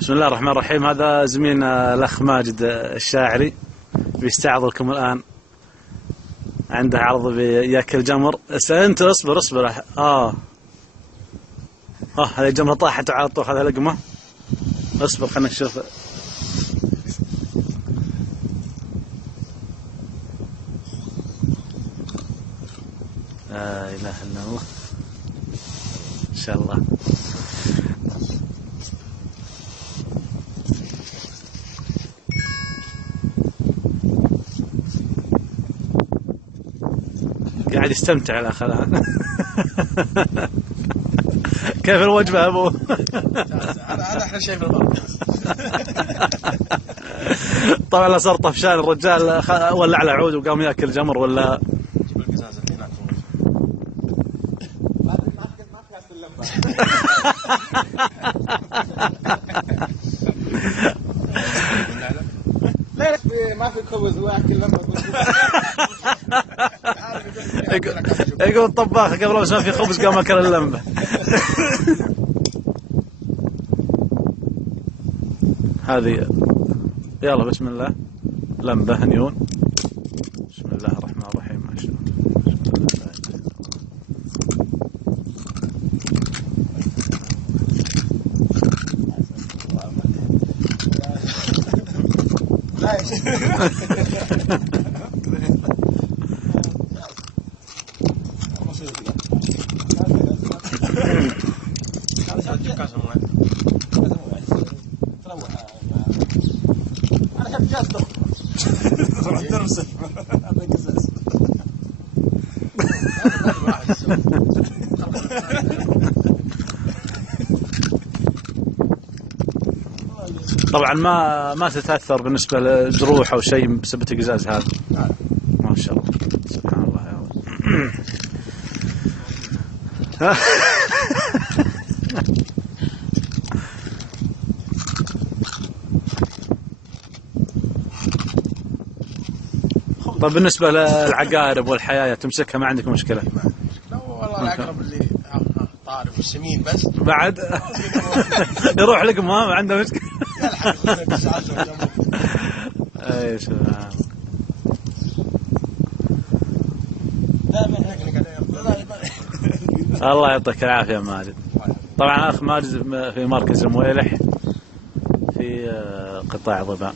بسم الله الرحمن الرحيم. هذا زميلنا الأخ ماجد الشاعري بيستعرض لكم الآن. عنده عرض بياكل جمر. أنت اصبر. هذه جمرة طاحت وعلى طول هذا لقمة. اصبر خلنا نشوف. لا إله إلا الله إن شاء الله. قاعد يستمتع الأخ الآن. كيف الوجبة أبو؟ هذا أحلى شيء في البرد. طبعا لا صار طفشان الرجال، ولع على عود وقام ياكل جمر ولا. جيب القزاز اللي هناك فوق. ما في أصل اللمبة. لا ما في خبز واكل لمبة. يقول الطباخ قبل بس ما في خبز قام اكل اللمبه. هذه يلا بسم الله. لمبه هنيون. بسم الله الرحمن الرحيم. ما شاء الله. أنا أحب جازته. ترسل. هذا قزاز. طبعا ما تتاثر بالنسبه لجروح او شيء بسبب القزاز هذا. ما شاء الله سبحان الله يا رب. طيب بالنسبة للعقارب والحياة تمسكها ما عندك مشكلة؟ لا والله العقرب اللي طارف والسمين بس بعد يروح لكم ما عنده مشكلة. اي سبحان الله يعطيك العافية يا ماجد. طبعا اخ ماجد في مركز المويلح في قطاع ظباء.